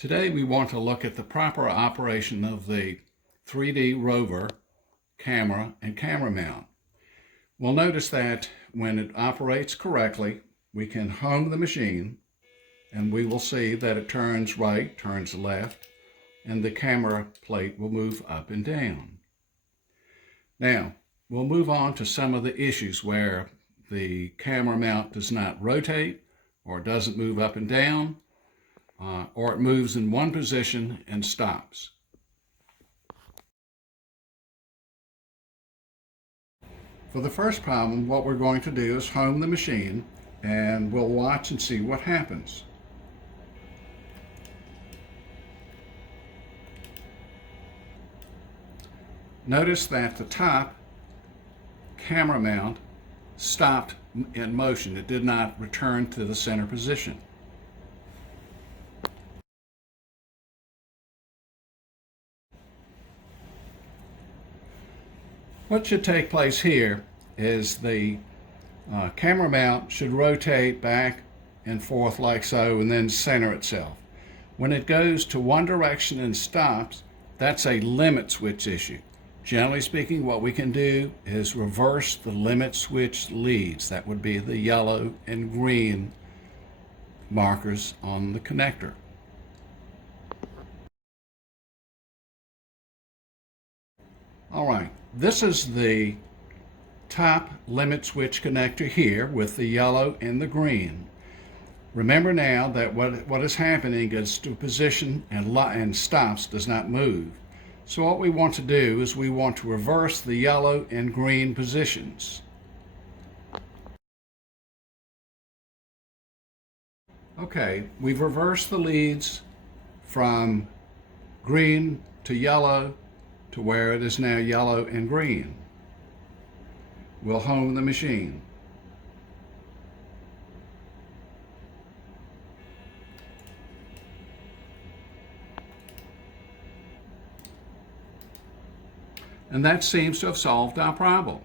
Today we want to look at the proper operation of the 3D Rover camera and camera mount. We'll notice that when it operates correctly, we can home the machine and we will see that it turns right, turns left, and the camera plate will move up and down. Now, we'll move on to some of the issues where the camera mount does not rotate or doesn't move up and down, or it moves in one position and stops. For the first problem, what we're going to do is home the machine and we'll watch and see what happens. Notice that the top camera mount stopped in motion. It did not return to the center position. What should take place here is the camera mount should rotate back and forth like so and then center itself. When it goes to one direction and stops, that's a limit switch issue. Generally speaking, what we can do is reverse the limit switch leads. That would be the yellow and green markers on the connector. All right, this is the top limit switch connector here with the yellow and the green. Remember now that what is happening is to position and stops does not move. So what we want to do is we want to reverse the yellow and green positions. Okay, we've reversed the leads from green to yellow to where it is now yellow and green. We'll home the machine. And that seems to have solved our problem.